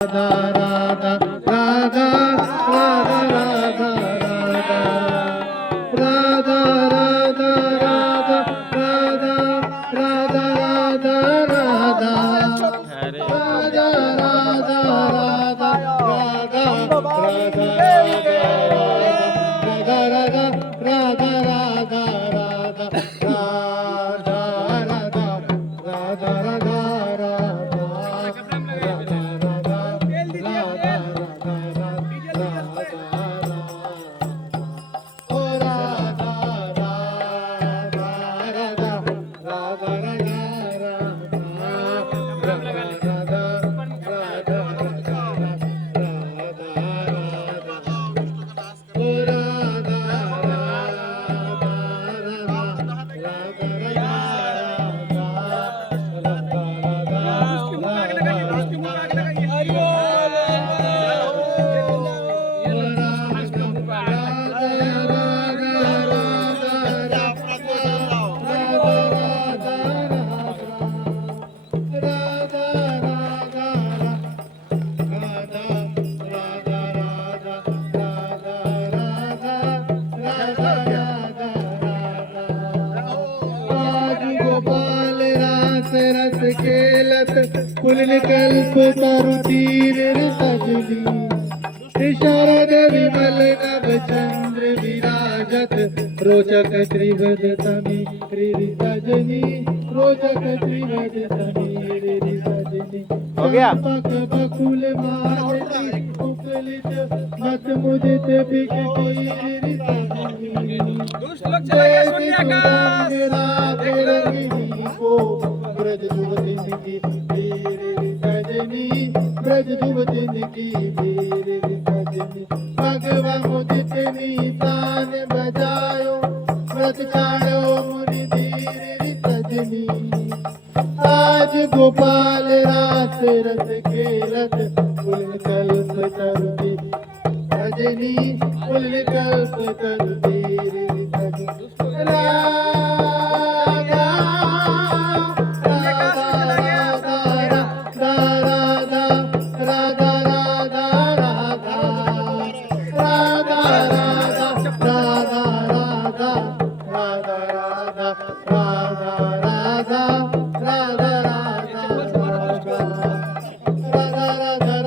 राधा राधा राधा राधा राधा राधा राधा राधा राधा राधा राधा राधा राधा राधा राधा रस केलत पुलिन कल्प तरु तीर सजली शरद विमल नभ चंद्र विराजत रोचक त्रिवद समीर सजनी रोचक त्रिवद समीर सजनी हो गया बकुल मालती उपलित मत मुदित बिकटीर सजनी जय ब्रज जुवतिन की वीर सजनी ब्रज जुवतिन की वीर सजनी भगवा मुदित निशान बजायो व्रत छाड़ो मुनि धीर सजनी आज गोपाल रास रस खेलत फुल कल्प तरुती सजनी फुल कल्प तरुती सजनी राधा राधा